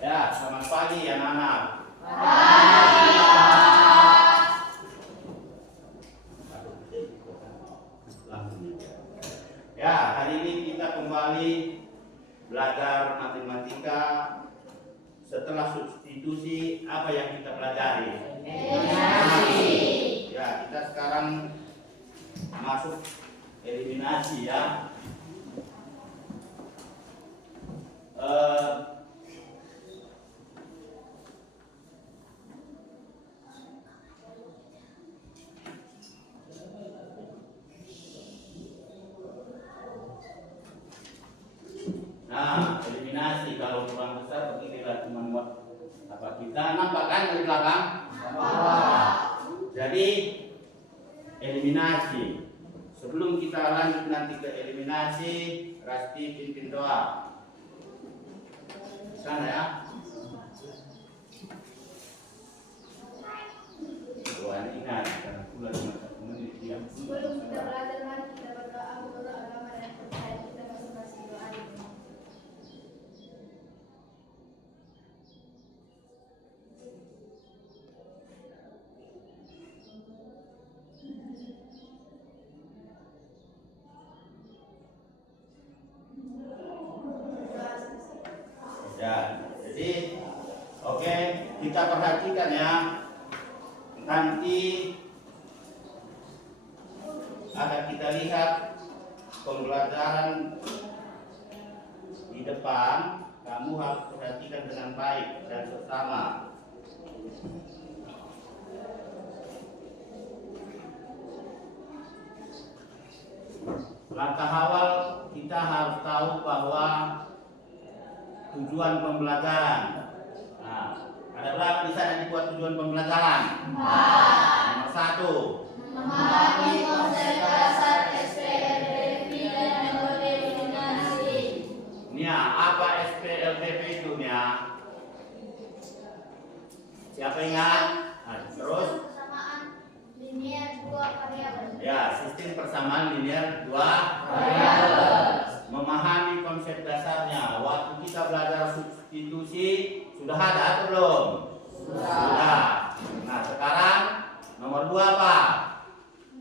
Ya, selamat pagi anak-anak. Ya, hari ini kita kembali belajar matematika. Setelah substitusi, apa yang kita pelajari? Eliminasi. Ya, kita sekarang masuk eliminasi ya. Nah, eliminasi kalau kurang besar beginilah teman-teman. Apa kita nampak kan dari belakang? Jadi eliminasi. Sebelum kita lanjut nanti ke eliminasi, Rasti pimpin doa. Sana ya. Doa ingat karena pula menit ya. Sebelum kita belajar, mari kita berdoa menurut agama dan percaya kita masing-masing. Doa ini. Ya, jadi oke, kita perhatikan ya. Nanti akan kita lihat pembelajaran di depan. Kamu harus perhatikan dengan baik dan seksama. Langkah awal kita harus tahu bahwa tujuan pembelajaran. Nah, ada berapa di sana dibuat tujuan pembelajaran? 4. Nomor 1. Memahami konsep dasar SPLDP dan metode eliminasi. Nia, apa SPLDP itu Nia? Siapa ingat? Nah, terus? Persamaan linier dua variabel. Ya, sistem persamaan linier 2 variabel. Memahami konsep dasarnya. Waktu kita belajar substitusi sudah ada atau belum? Sudah. Nah, sekarang nomor 2 apa?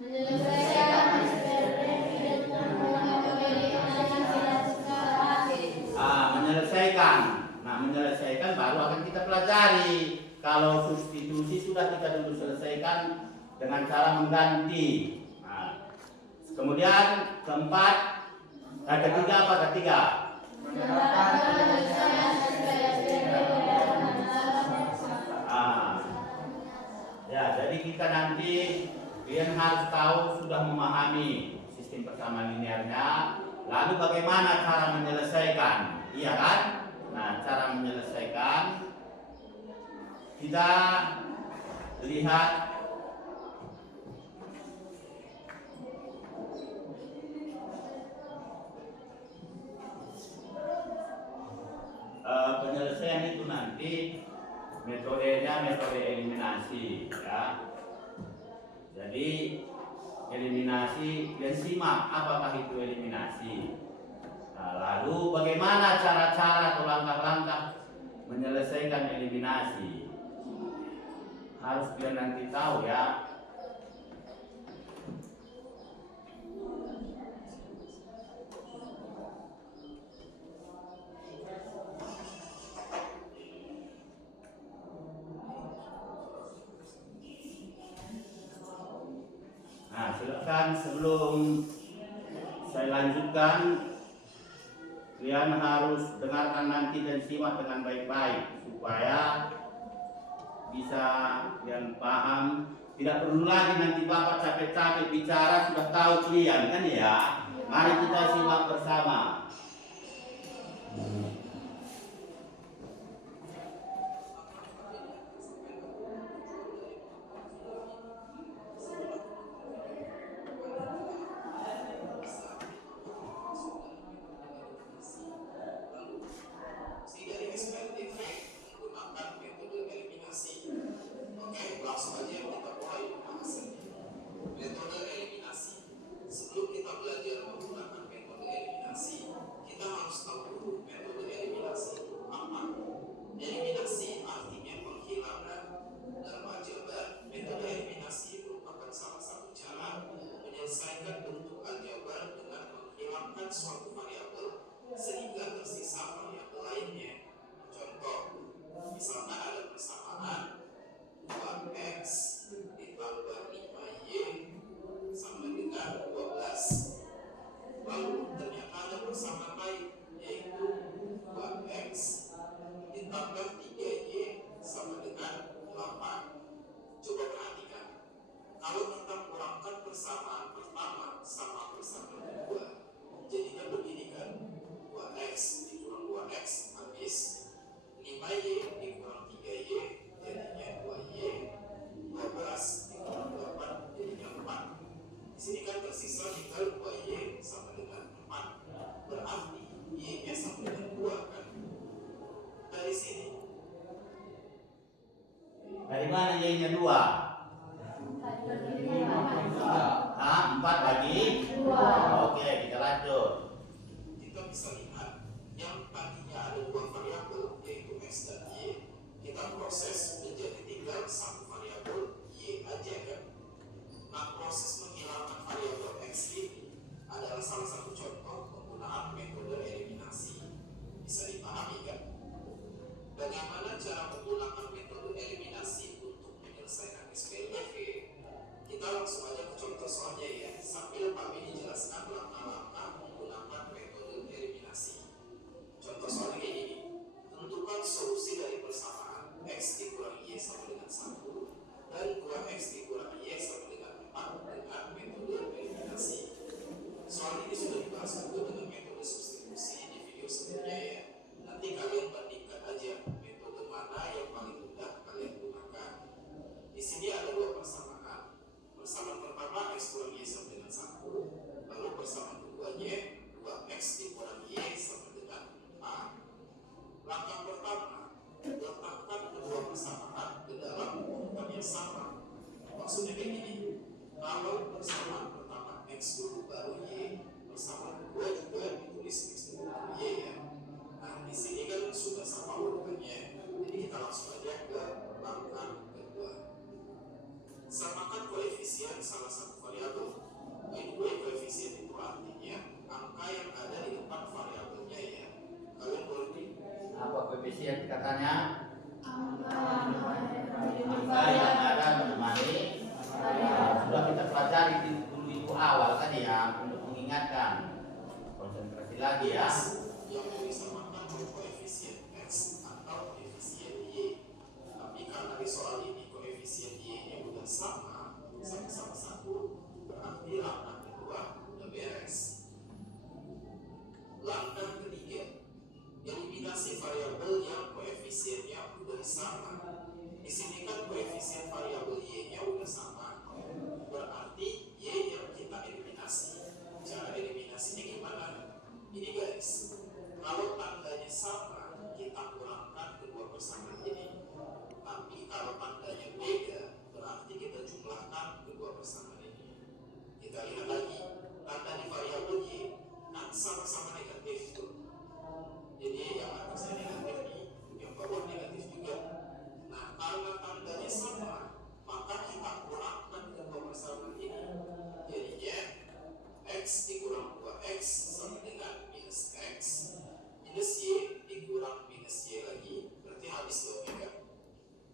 Menyelesaikan SPLDP dengan metode eliminasi dan substitusi. Menyelesaikan. Nah, menyelesaikan baru akan kita pelajari. Kalau substitusi sudah kita dulu selesaikan dengan cara mengganti. Nah, kemudian keempat, ketiga apa ketiga? Menerapkan penyelesaian SPLDP dan Ya, jadi kita nanti kalian harus tahu sudah memahami sistem persamaan linearnya. Lalu bagaimana cara menyelesaikan? Iya kan? Nah, cara menyelesaikan kita lihat penyelesaian itu nanti metodenya metode eliminasi ya. Jadi eliminasi dan simak apakah itu eliminasi. Nah, lalu bagaimana cara-cara atau langkah-langkah menyelesaikan eliminasi? Harus kalian nanti tahu ya. Nah, silakan sebelum saya lanjutkan, kalian harus dengarkan nanti dan simak dengan baik-baik supaya bisa kalian paham. Tidak perlu lagi nanti Bapak capek-capek bicara, sudah tahu kalian kan ya. Mari kita simak bersama. Metode eliminasi. Sebelum kita belajar menggunakan metode eliminasi, gimana Y-nya 2? Nah, 4 bagi 2. Oke, kita lanjut. Kita bisa lihat yang tadinya ada 2 variabel yaitu X dan Y, kita proses menjadi tinggal 1 variabel Y aja kan. Nah, proses menghilangkan variabel X ini adalah salah satu contoh penggunaan metode eliminasi. Bisa dipahami kan? Bagaimana cara menggunakan metode eliminasi untuk menyelesaikan SPLV? Kita langsung aja ke contoh soalnya ya, sambil Pak Beni jelaskan langkah-langkah menggunakan metode eliminasi. Contoh soalnya kayak gini, tentukan solusi dari persamaan X dikurangi Y sama dengan 1 dan 2X dikurangi Y sama dengan 4 dengan metode eliminasi. Soal ini sudah dibahas juga dengan metode substitusi di video sebelumnya ya. Nanti kalian bandingkan aja metode mana yang paling mudah kalian gunakan. Di sini ada 2 persamaan. Persamaan pertama X kurang Y sama dengan 1, lalu persamaan keduanya 2X dikurangi Y sama dengan 4. Langkah pertama, letakkan kedua persamaan ke dalam urutan yang sama. Maksudnya kayak gini, kalau persamaan pertama X dulu baru Y, persamaan kedua juga ditulis X dulu baru Y ya. Nah, di sini kan sudah sama urutannya, jadi kita langsung aja ke langkah kedua. Samakan koefisien salah satu variabel. Anyway, koefisien itu artinya angka yang ada di depan variabelnya ya. Kalian boleh Apa koefisien katanya? Angka Angka yang ada menemani. Sudah kita pelajari dulu itu awal tadi ya, untuk mengingatkan. Konsentrasi lagi ya. yang disamakan oleh koefisien X atau koefisien Y. Tapi karena di soal ini koefisien Y-nya udah sama 1, berarti langkah kedua udah beres. Langkah ketiga, eliminasi variabel yang koefisiennya udah sama. Di sini kan koefisien variabel Y-nya udah sama, berarti Y yang kita eliminasi. Cara eliminasinya gimana? Ini guys, kalau tandanya sama, kita kurangkan kedua persamaan ini. Tapi kalau tandanya beda, berarti kita jumlahkan kedua persamaan ini. Kita lihat lagi, tanda di variabel Y kan sama-sama negatif tuh. Jadi yang atasnya negatif nih, yang bawah negatif juga. Nah, karena tandanya sama, maka kita kurangkan kedua persamaan ini. Jadinya X dikurang 2X sama dengan minus X, minus Y dikurang minus Y lagi, berarti habis dong ya kan?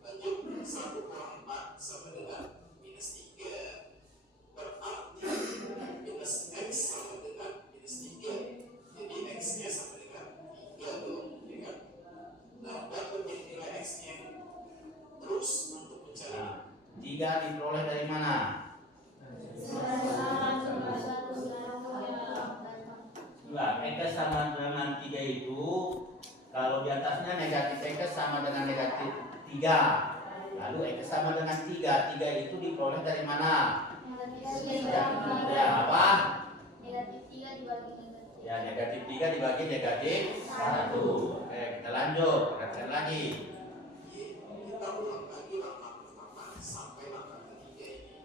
Lanjut, 1 kurang 4 sama dengan minus 3, berarti minus X sama dengan minus 3, jadi X nya sama dengan 3 dong ya kan? Nah, dapat nilai X nya. Terus untuk mencari 3 diperoleh dari mana? X sama dengan 3 itu kalau di atasnya negatif X sama dengan negatif 3, lalu X sama dengan 3 itu diperoleh dari mana? Ya apa? Negatif 3 dibagi negatif. Ya negatif 3 dibagi negatif 1. Oke, kita lanjut, perhatikan lagi. kita ulang lagi langkah pertama sampai langkah ketiga ini.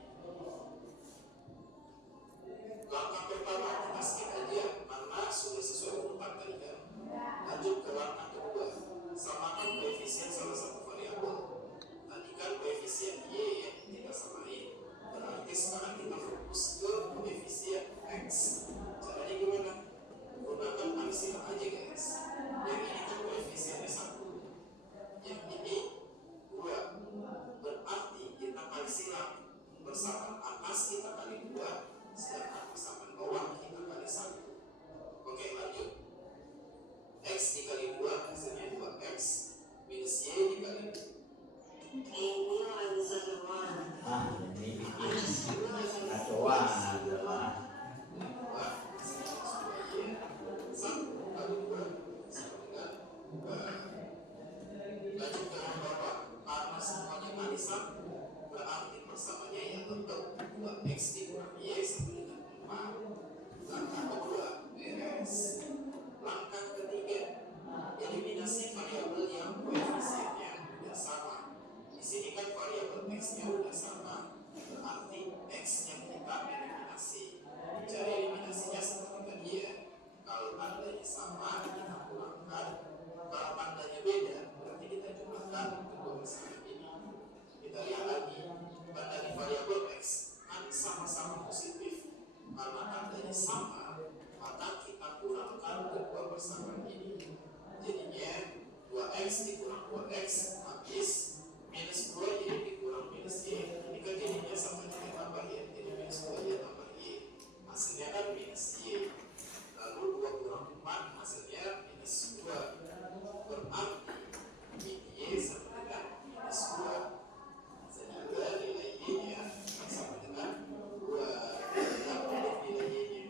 Langkah pertama kita skip aja karena sudah sesuai urutan tadi kan. Lanjut ke langkah kedua, samakan koefisien salah satu variabel. Tadi kan koefisien Y yang kita samain, berarti sekarang kita fokus ke koefisien X. Caranya gimana? Gunakan taksiran aja guys. Yang ini kan koefisiennya 1, yang ini 2, berarti kita kali silang. Persamaan atas kita kali 2, sedangkan persamaan bawah kita kali 1. Oke, lanjut. X dikali 2 2x habis minus 2y dikurang minus y, ini kan jadinya sama dengan tambah y, jadi minus 2y tambah y, hasilnya kan minus y. Lalu 2 kurang 4 hasilnya minus 2, berarti y sama dengan minus 2, sehingga nilai y nya sama dengan 2, dapat nilai y nya.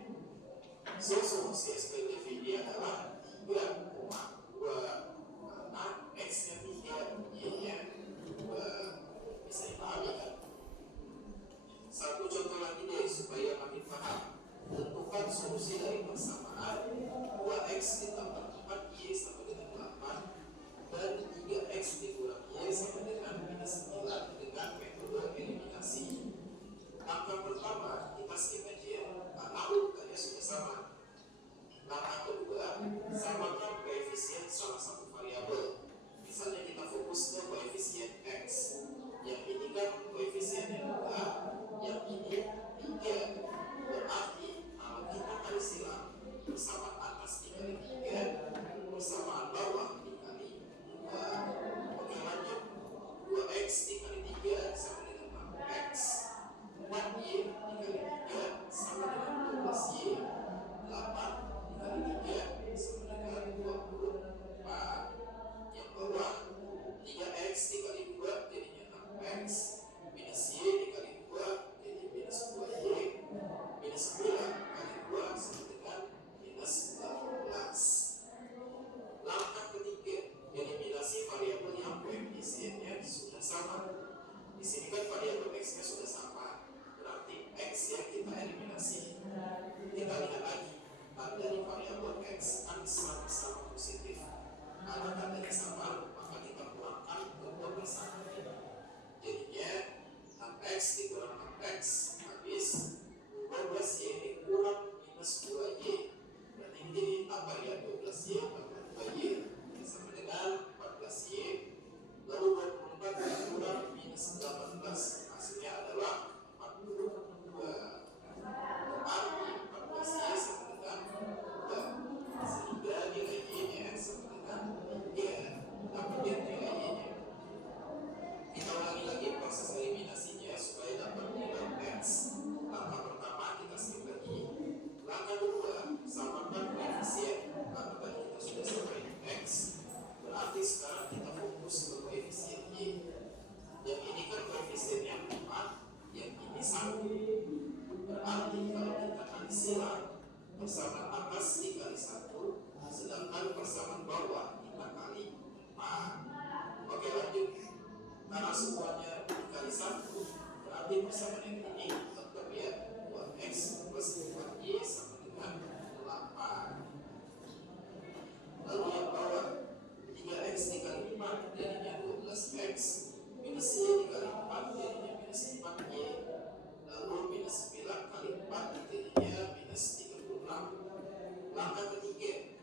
So, solusi SPDV ini adalah 3,2 karena x nya 3, y nya 2. Bisa dipahami kan? Satu contoh lagi deh supaya makin paham. Tentukan solusi dari persamaan 2x ditambah 4y sama dengan 8 dan 3x dikurang y sama dengan minus 9 dengan metode eliminasi. Langkah pertama kita skip aja karena urutannya sudah sama. Langkah kedua, samakan koefisien salah satu variabel. Misalnya kita fokus ke koefisien x. Yang ini kan koefisiennya 2, yang ini 3. Berarti kalau kita kali silang, persamaan atas dikali 3, persamaan bawah dikali 2. Oke lanjut, 2x dikali 3 sama dengan 8x, 4y dikali 3 sama dengan 12y, 8 dikali 3 sama dengan 24. Yang bawah 3x dikali 2 jadinya 6x, minus y dikali 2 jadi minus 2y, minus 9 kali 2 sama dengan minus 12. Langkah ketiga, eliminasi variabel yang koefisiennya sudah sama. Di sini kan variabel x nya sudah sama, berarti x yang kita eliminasi. Kita lihat lagi, tanda di variabel x kan sama-sama positif. Karena tandanya sama, maka kita kurangkan kedua persamaan ini. Jadinya 6x dikurang 6x habis 12y dikurang minus 2y. Berarti ini jadi apa ya? 12y tambah 2y sama dengan 14y. Lalu 24 dikurang minus 18, hasilnya adalah 42. Berarti 14y sama dengan 2, sehingga nilai y nya sama dengan 3. Dapat nilai y nya. Kita ulangi lagi proses eliminasinya supaya dapat nilai x. Langkah pertama kita skip lagi. Langkah kedua, samakan koefisien. Karena tadi kita sudah samakan x, berarti sekarang kita fokus ke koefisien y. Yang ini kan koefisiennya 4, yang ini 1. Berarti kalau kita kali silang, persamaan atas dikali 1, sedangkan persamaan bawah kita kali 4. Oke lanjut. Karena semuanya dikali 1, berarti persamaan yang ini tetap ya 2x plus 4y sama dengan 8. Lalu yang bawah 3x dikali 4 jadinya 12x, minus y dikali 4 jadinya minus 4y, lalu minus 9 kali 4 jadinya minus 36. Langkah ketiga,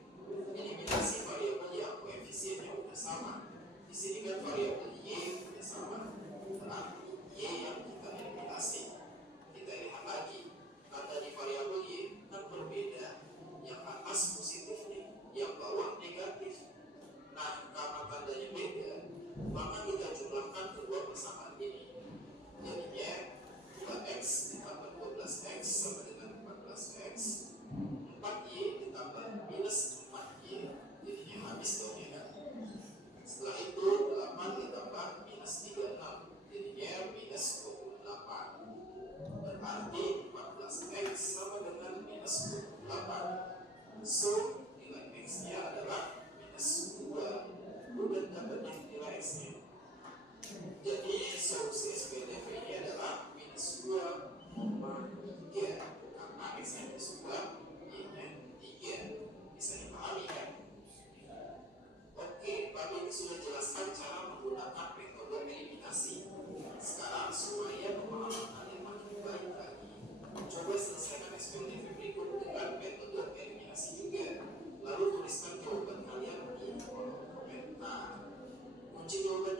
eliminasi variabel yang koefisiennya sudah sama. Di sini kan variabel y sudah sama, berarti y yang kita eliminasi. Kita lihat lagi, kata di variabel y kan berbeda. Yang atas positif nih, yang bawah negatif. Nah, karena tandanya beda, maka kita jumlahkan kedua persamaan ini. Jadinya 2x ditambah 12x sama dengan 14x, 4y ditambah minus 4y, jadinya habis dong ya kan. Setelah itu 8 ditambah minus 36, jadinya minus 28. Berarti 14x sama dengan minus 28. So, nilai x nya adalah minus 2. Udah dapat nilai x nya. Jadi solusi SPDV ini adalah minus 2,3. Karena x nya minus 2, y nya 3. Bisa dipahami kan? Oke, Pak ini sudah jelaskan cara menggunakan metode eliminasi. Sekarang supaya pemahaman kalian makin baik lagi, coba selesaikan SPDV berikut dengan metode eliminasi juga. Lalu tuliskan jawaban kalian di kolom komentar. Kunci jawaban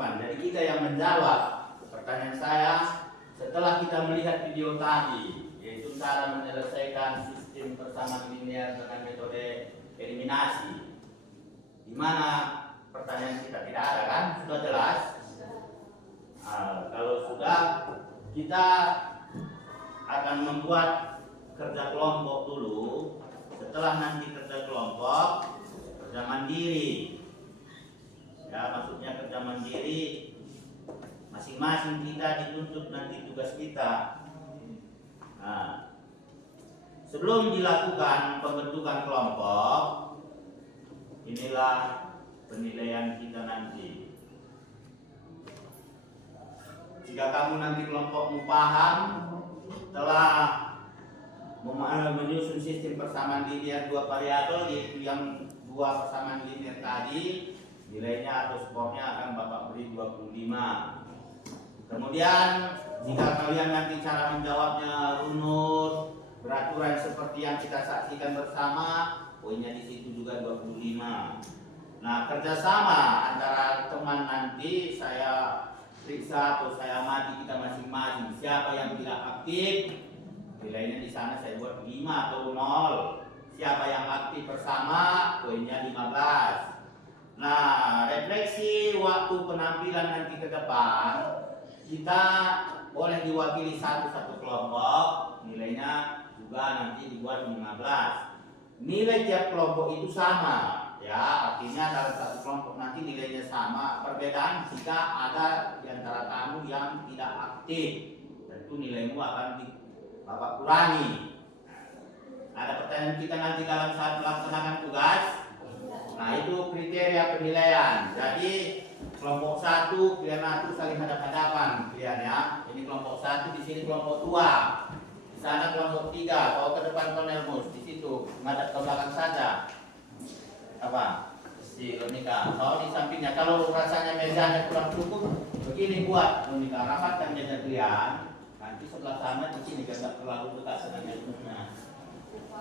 simpan. Jadi kita yang menjawab. Pertanyaan saya, setelah kita melihat video tadi, yaitu cara menyelesaikan sistem persamaan linear dengan metode eliminasi, di mana pertanyaan kita tidak ada kan? Sudah jelas? Kalau sudah, kita akan membuat kerja kelompok dulu. Setelah nanti kerja kelompok, kerja mandiri. Ya, maksudnya kerja mandiri, masing-masing kita dituntut nanti tugas kita. Nah, sebelum dilakukan pembentukan kelompok, inilah penilaian kita nanti. Jika kamu nanti kelompokmu paham, telah menyusun sistem persamaan linear dua variabel, yaitu yang dua persamaan linear tadi, nilainya atau skornya akan Bapak beri 25. Kemudian jika kalian nanti cara menjawabnya runut, beraturan seperti yang kita saksikan bersama, poinnya di situ juga 25. Nah, kerjasama antara teman nanti saya periksa atau saya amati kita masing-masing. Siapa yang tidak aktif, nilainya di sana saya buat 5 atau 0. Siapa yang aktif bersama, poinnya 15. Nah, refleksi waktu penampilan nanti ke depan, kita boleh diwakili satu kelompok, nilainya juga nanti dibuat 15. Nilai tiap kelompok itu sama, ya, artinya dalam satu kelompok nanti nilainya sama. Perbedaan jika ada di antara kamu yang tidak aktif, tentu nilaimu akan Bapak kurangi. Ada pertanyaan kita nanti dalam saat melaksanakan tugas. Nah, itu kriteria penilaian. Jadi kelompok 1 kalian itu saling hadap-hadapan, kalian ya. Ini kelompok 1, di sini kelompok 2. Di sana kelompok 3. Bawa ke depan Cornelius, di situ menghadap ke belakang saja. Apa? Si Monika. Bawa di sampingnya. Kalau rasanya mejanya kurang cukup, begini buat Monika, rapatkan meja kalian. Nanti sebelah sana di sini tidak terlalu dekat dengan mejanya.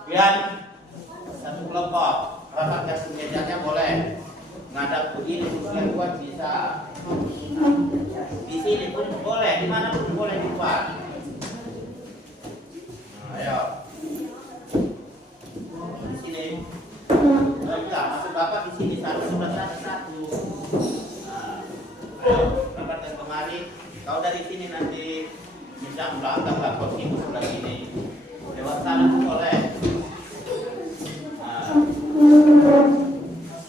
Kalian satu kelompok, rapatkan mejanya boleh. Ngadap begini, yang buat bisa. Di sini pun boleh, di mana pun boleh dibuat. Nah, ayo. Di sini. Enggak, maksud Bapak di sini satu sebelah sana satu. Nah, ayo, rapatkan kemari. Kau dari sini nanti minta belakang kursi sebelah sini. Lewat sana pun boleh. Nah,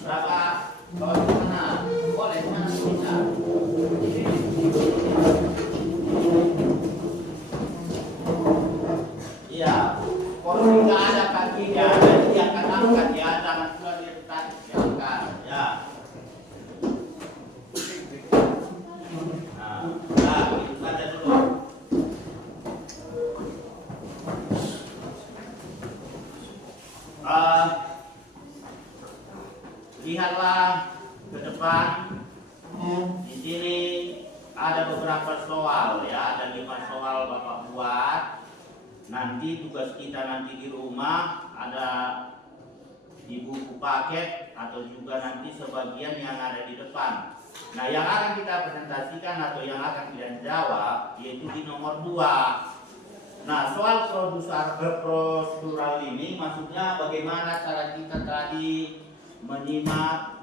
berapa? Bawa ke sana, boleh mana bisa. Iya, kalau tidak ada kakinya, jadi dia akan angkat ya, jangan pula dia tarik, dia angkat, ya. Nah, itu saja dulu. Lihatlah ke depan. Di sini ada beberapa soal ya, ada 5 soal Bapak buat. Nanti tugas kita nanti di rumah ada di buku paket atau juga nanti sebagian yang ada di depan. Nah, yang akan kita presentasikan atau yang akan kita jawab yaitu di nomor 2. Nah, soal prosedural ini maksudnya bagaimana cara kita tadi menyimak,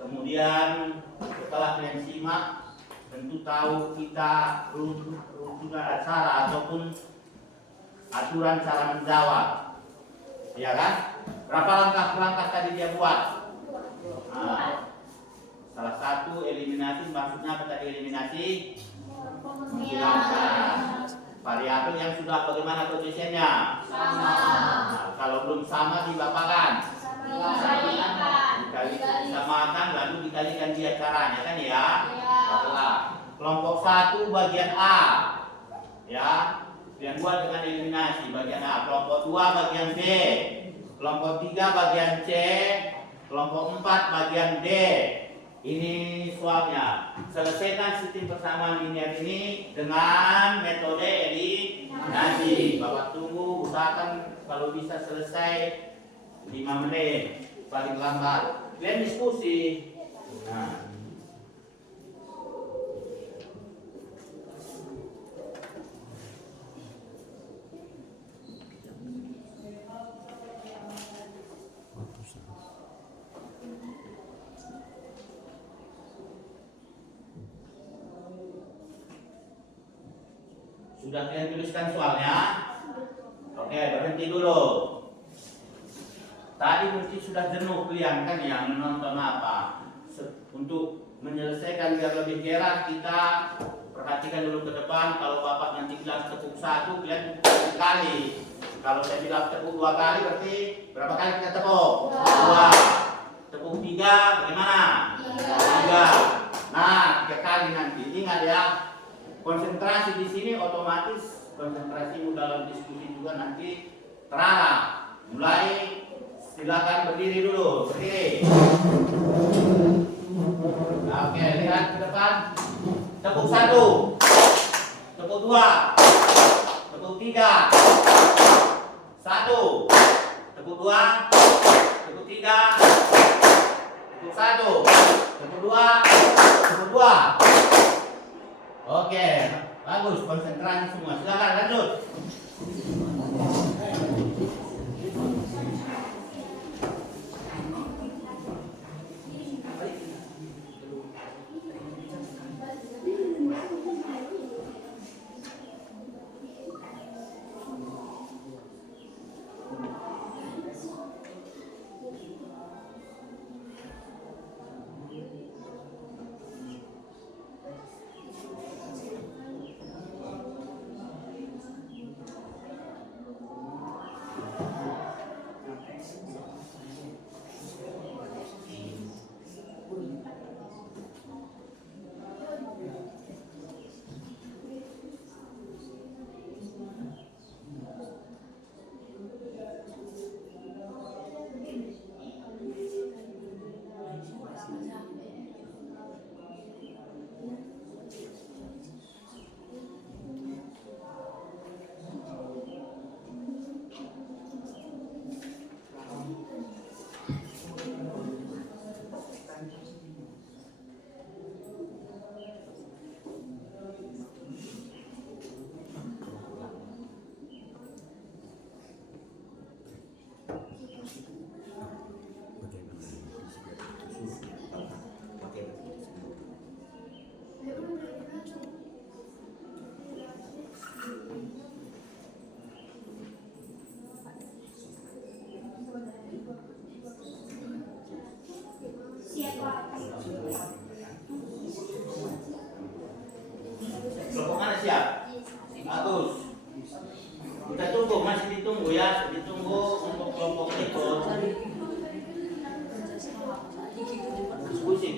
kemudian setelah kalian simak tentu tahu kita rujukan acara ataupun aturan cara menjawab, ya kan? Berapa langkah tadi dia buat? Nah, salah satu eliminasi, maksudnya apa tadi eliminasi? Menghilangkan variabel yang sudah bagaimana posisinya? Sama. Nah, kalau belum sama dibapakan. Disamakan lalu dikalikan dia caranya kan ya. Setelah kelompok 1 bagian A ya, yang 2 dengan eliminasi bagian A, kelompok 2 bagian B, kelompok 3 bagian C, kelompok 4 bagian D. Ini soalnya. Selesaikan sistem persamaan linear ini dengan metode eliminasi. Bapak tunggu, usahakan kalau bisa selesai 5 menit paling lambat. Kalian diskusi. Nah, Sudah kalian tuliskan soalnya? Oke, berhenti dulu. Tadi mungkin sudah jenuh kalian kan ya menonton apa. Untuk menyelesaikan biar lebih gerak, kita perhatikan dulu ke depan. Kalau Bapak nanti bilang tepuk 1, kalian tepuk 1 kali. Kalau saya bilang tepuk 2 kali, berarti berapa kali kita tepuk? 2. Tepuk 3, bagaimana? 3. Nah, 3 kali nanti. Ingat ya, konsentrasi di sini otomatis konsentrasimu dalam diskusi juga nanti terarah. Mulai, silakan berdiri dulu. Berdiri. Oke, lihat ke depan. Tepuk 1, tepuk 2, tepuk 3, 1, tepuk 2, tepuk 3, tepuk 1, tepuk 2, tepuk 2. Oke, bagus, konsentrasi semua. Silakan lanjut. Kelompok mana siap? Bagus. Kita tunggu, masih ditunggu ya, ditunggu untuk kelompok ikut. Diskusi.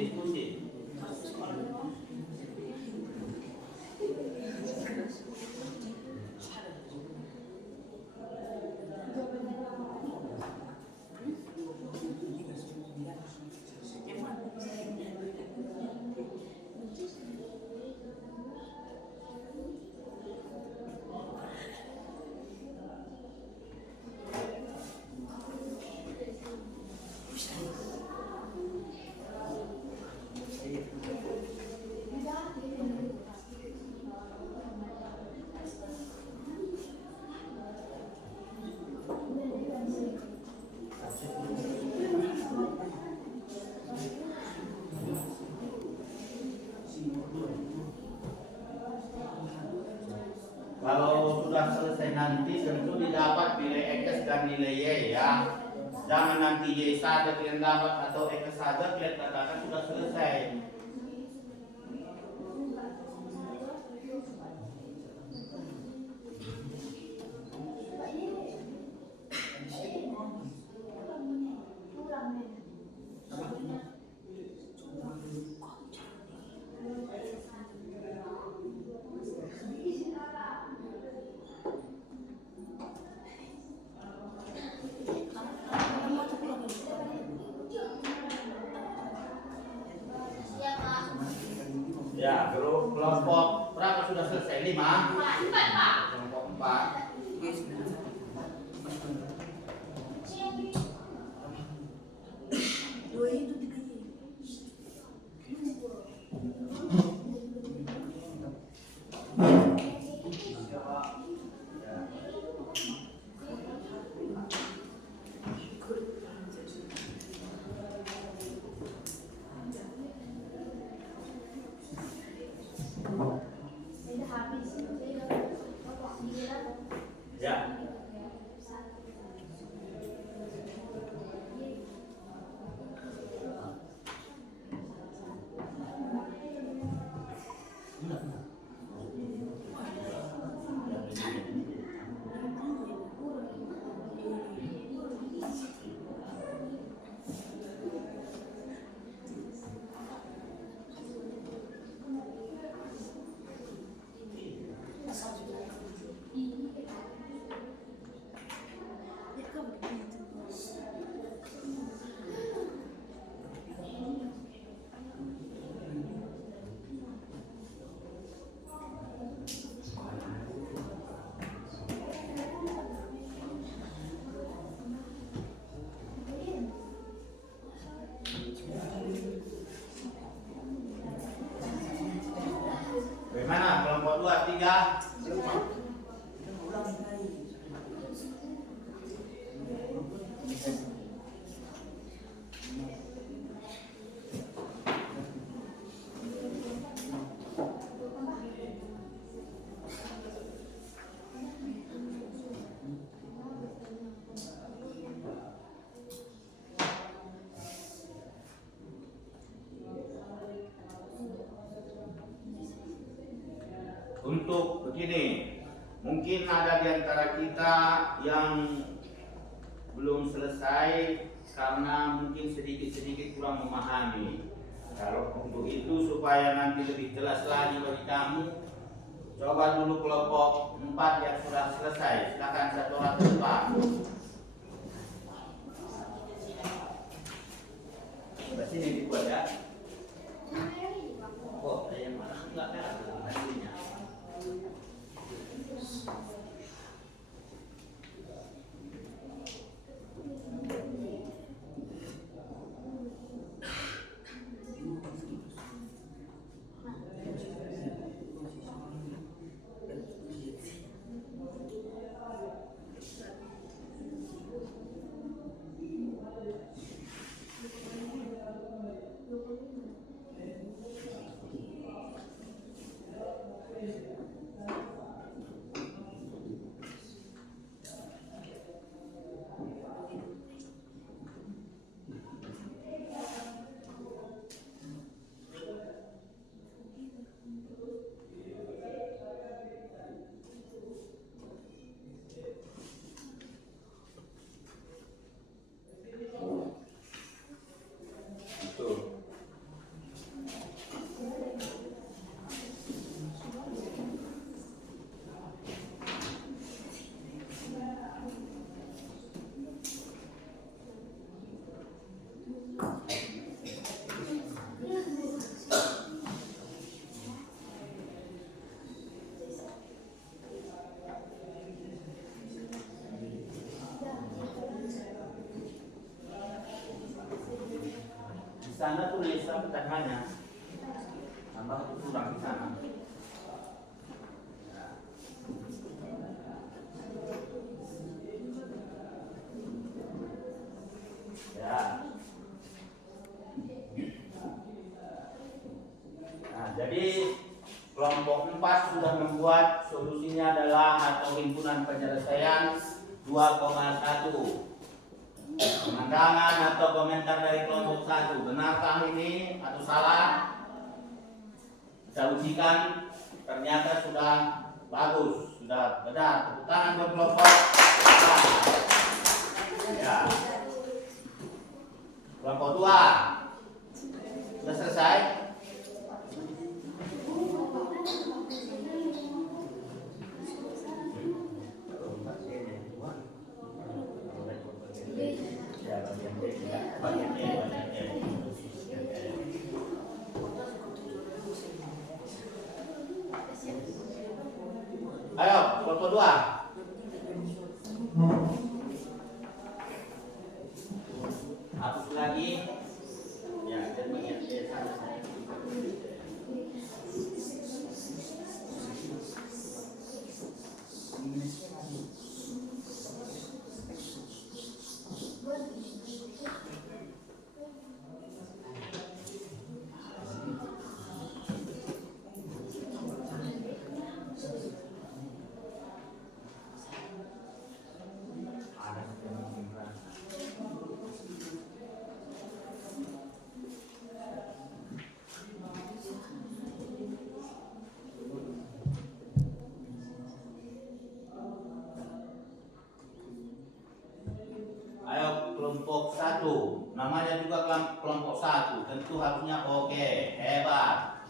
Kalau sudah selesai nanti tentu didapat nilai X dan nilai Y ya. Jangan nanti Y saja kalian dapat atau X saja kalian katakan sudah selesai. Ya, kelompok berapa sudah selesai? 5? 4, Pak. Kelompok 4. ya. Untuk begini, mungkin ada di antara kita yang belum selesai karena mungkin sedikit-sedikit kurang memahami. Kalau untuk itu supaya nanti lebih jelas lagi bagi kamu, coba dulu kelompok 4 yang sudah selesai. Silakan satu orang ke depan. Di sini dibuat ya. Oh, yang mana enggak merah aslinya. Sana tulis pertanyaannya, tambah itu kurang di sana. Ya. Nah, jadi kelompok 4 sudah membuat solusinya adalah atau himpunan penyelesaian 2,1. Pandangan atau komentar dari kelompok 1, benarkah ini atau salah? Bisa ujikan, ternyata sudah bagus, sudah benar. Tepuk tangan buat kelompok. Ya. Kelompok 2 sudah selesai. Ayo, kelompok 2. Hapus lagi. Ya, dan bagian sana. Kelompok 1, namanya juga kelompok 1, tentu harusnya oke, hebat.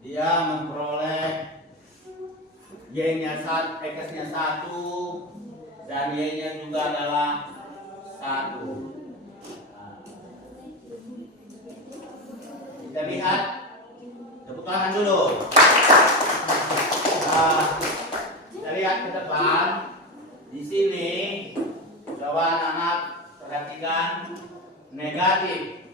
dia memperoleh Y-nya X-nya 1 dan Y-nya juga adalah 1. Kita lihat, tepuk tangan dulu. Kita lihat ke depan. Di sini, coba anak-anak perhatikan negatif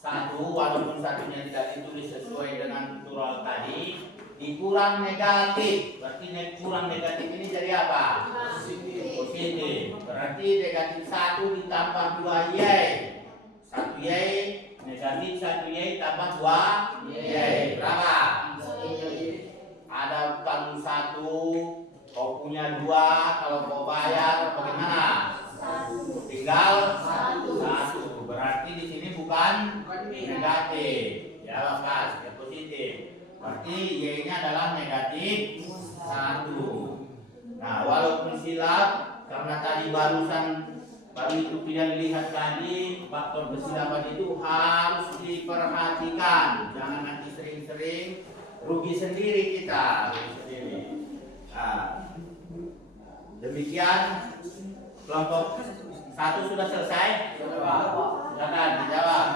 1, walaupun satunya tidak ditulis sesuai dengan plural tadi, dikurang negatif. Berarti kurang negatif ini jadi apa? Positif. Berarti negatif 1 ditambah 2Y. 1Y negatif 1Y tambah 2Y. Berapa? Ada utang 1, kau punya 2, kalau kau bayar bagaimana? Tinggal 1. Berarti di sini bukan negatif. Ya, Mas, ya positif. Berarti Y-nya adalah negatif 1. Nah, walaupun silap, karena tadi baru itu tidak dilihat tadi, faktor kesilapan itu harus diperhatikan. Jangan nanti sering-sering rugi sendiri kita. Nah, demikian kelompok 1 sudah selesai. Silakan dijawab.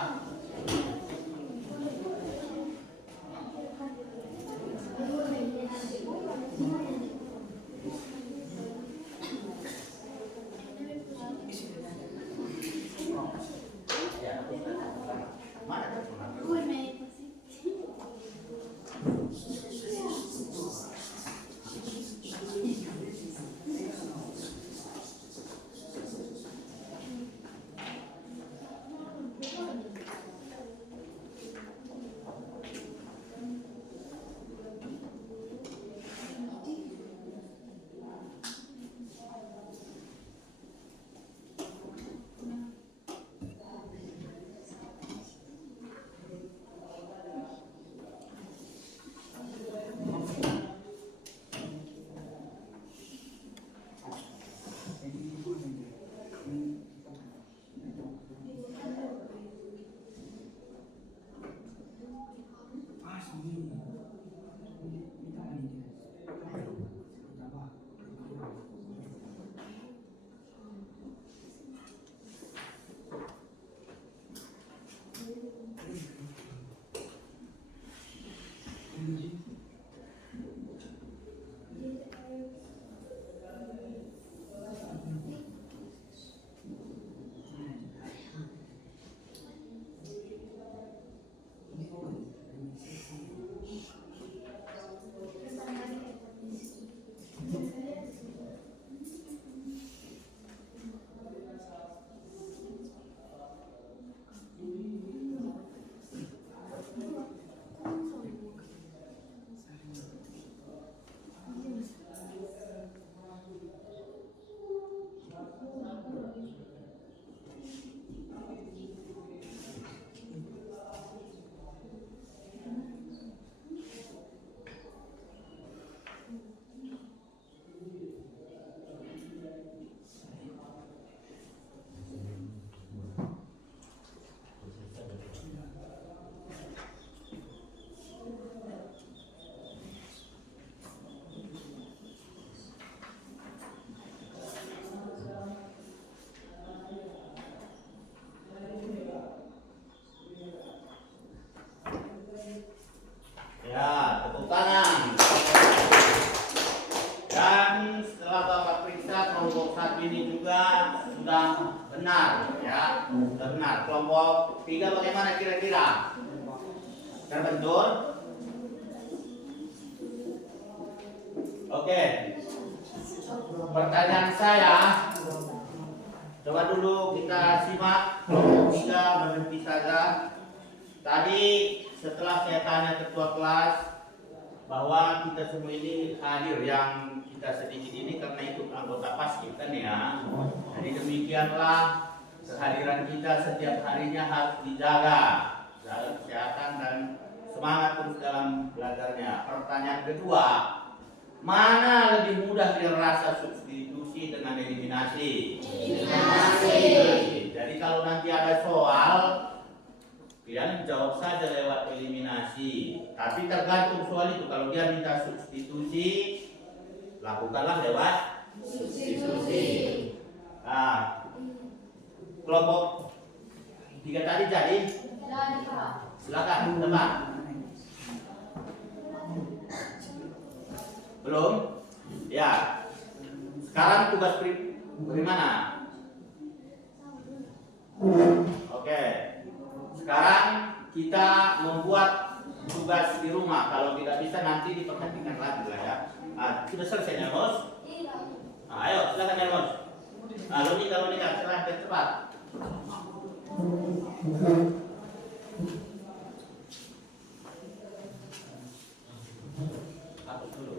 Benar. Kelompok 3 bagaimana kira-kira? Terbentur? Oke. Pertanyaan saya, coba dulu kita simak kelompok 3 berhenti saja. Tadi setelah saya tanya ketua kelas bahwa kita semua ini hadir, yang kita sedikit ini karena itu anggota paskib kan ya. Jadi demikianlah kehadiran kita setiap harinya harus dijaga, jaga kesehatan dan semangat terus dalam belajarnya. Pertanyaan kedua, mana lebih mudah dirasa substitusi dengan eliminasi? Eliminasi. Jadi kalau nanti ada soal Kalian jawab saja lewat eliminasi. Tapi tergantung soal itu. Kalau dia minta substitusi, lakukanlah lewat substitusi. Nah, kelompok 3 tadi jadi? Jadi, Pak. Silakan tebak. Belum? Ya. Sekarang tugas bagaimana? Oke. Sekarang kita membuat tugas di rumah. Kalau tidak bisa nanti diperhatikan lagi lah ya. Nah, sudah selesai Nemos? Iya. Nah, ayo silakan Nemos. Nah, Lonika silakan cepat. Hapus dulu.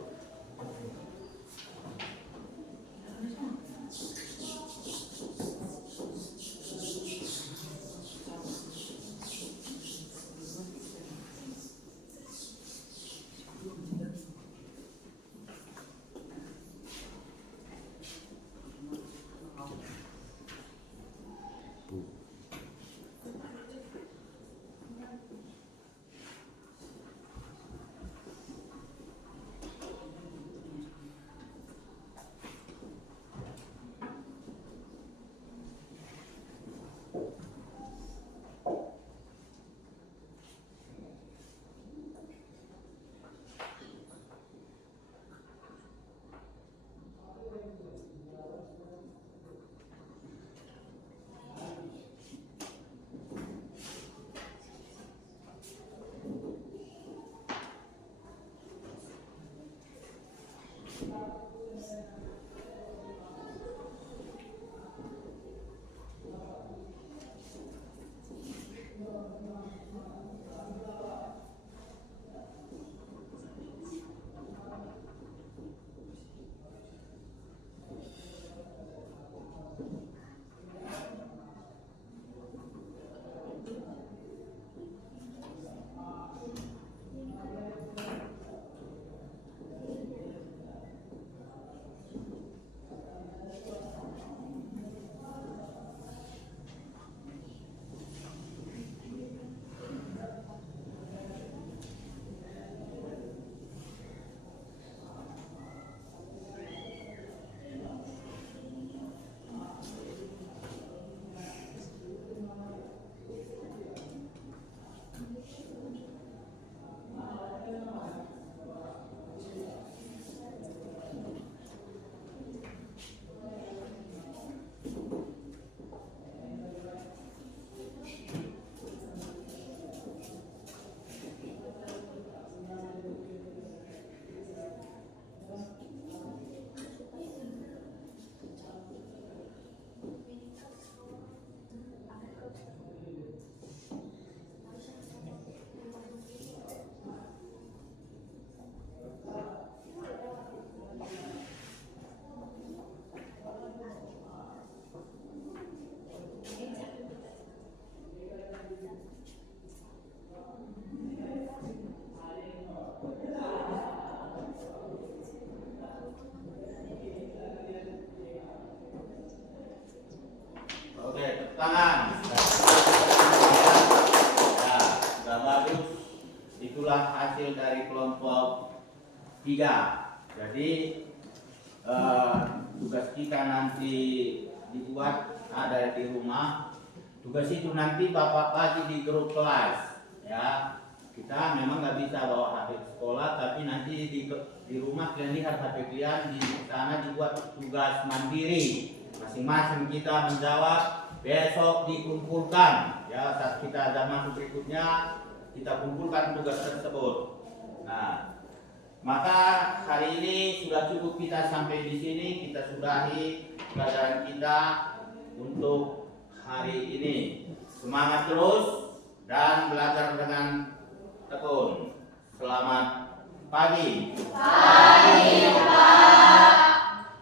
tangan. Ya, sudah bagus. Itulah hasil dari kelompok 3. Jadi tugas kita nanti dibuat ada di rumah. Tugas itu nanti Bapak bagi di grup kelas. Ya, kita memang nggak bisa bawa HP ke sekolah, tapi nanti di rumah kalian lihat HP kalian, di sana dibuat tugas mandiri. Masing-masing kita menjawab, besok dikumpulkan. Ya, saat kita ada masuk berikutnya, kita kumpulkan tugas tersebut. Nah, maka hari ini sudah cukup kita sampai di sini. Kita sudahi pelajaran kita untuk hari ini. Semangat terus dan belajar dengan tekun. Selamat pagi. Pagi, Pak.